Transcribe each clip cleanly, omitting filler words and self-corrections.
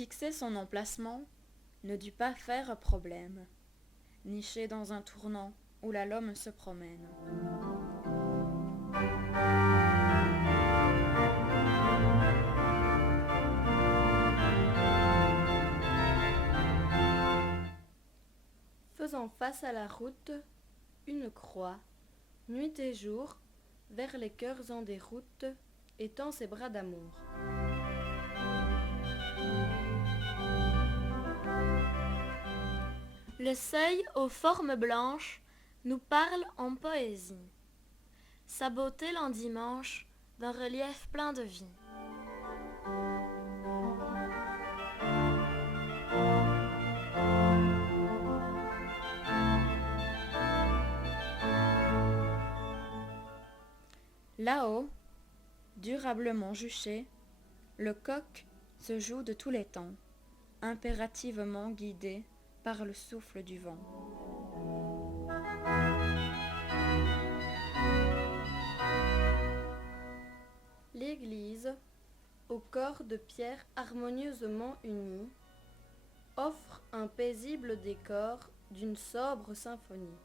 fixer son emplacement ne dut pas faire problème, niché dans un tournant où la Lhomme se promène. Faisant face à la route, une croix, nuit et jour, vers les cœurs en déroute, étend ses bras d'amour. Le seuil aux formes blanches nous parle en poésie. Sa beauté l'endimanche d'un relief plein de vie. Là-haut, durablement juché, le coq se joue de tous les temps, impérativement guidé par le souffle du vent. L'église, au corps de pierre harmonieusement unis, offre un paisible décor d'une sobre symphonie.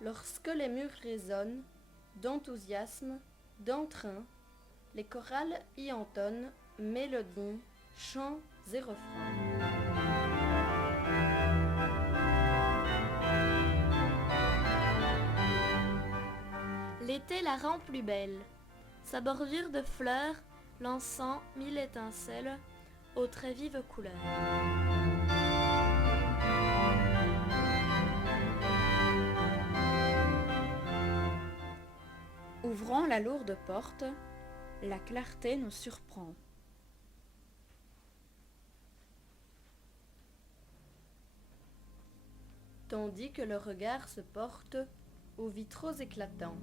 Lorsque les murs résonnent d'enthousiasme, d'entrain, les chorales y entonnent mélodies, chants et refrains. L'été la rend plus belle, sa bordure de fleurs lançant mille étincelles aux très vives couleurs. Ouvrant la lourde porte, la clarté nous surprend. Tandis que le regard se porte aux vitraux éclatants.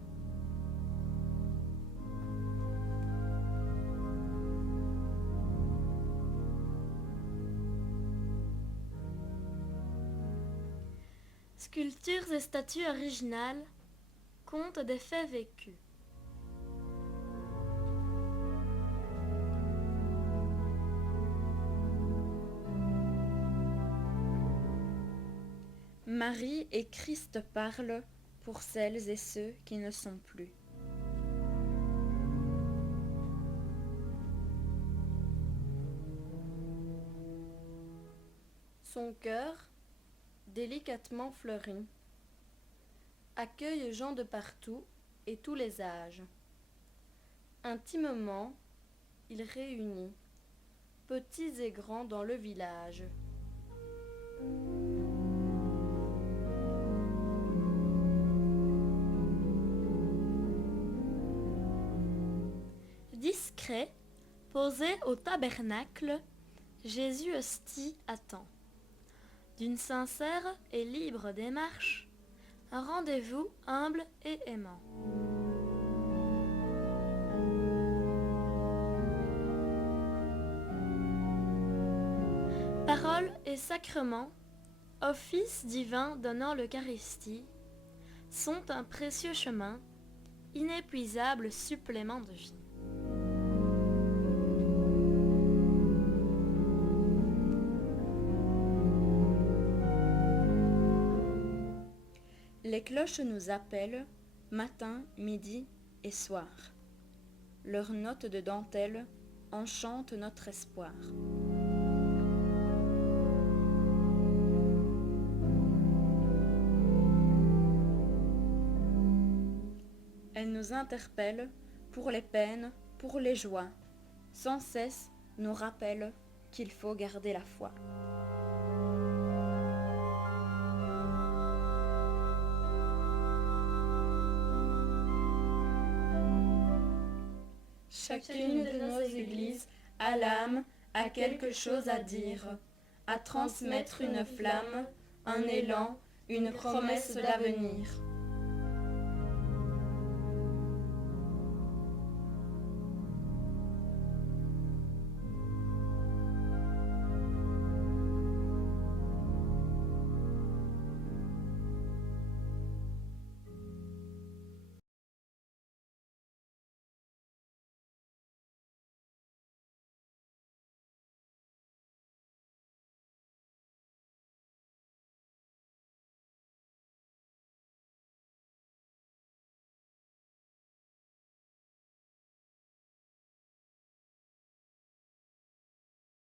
Sculptures et statues originales, content des faits vécus. Marie et Christ parlent pour celles et ceux qui ne sont plus. Son cœur, délicatement fleuri, accueille gens de partout et tous les âges. Intimement, il réunit petits et grands dans le village. Discret, posé au tabernacle, Jésus hostie attend. D'une sincère et libre démarche, un rendez-vous humble et aimant. Parole et sacrement, office divin donnant l'Eucharistie, sont un précieux chemin, inépuisable supplément de vie. Les cloches nous appellent, matin, midi et soir. Leurs notes de dentelle enchantent notre espoir. Elles nous interpellent pour les peines, pour les joies, sans cesse nous rappellent qu'il faut garder la foi. Chacune de nos églises a l'âme, a quelque chose à dire, à transmettre une flamme, un élan, une promesse d'avenir.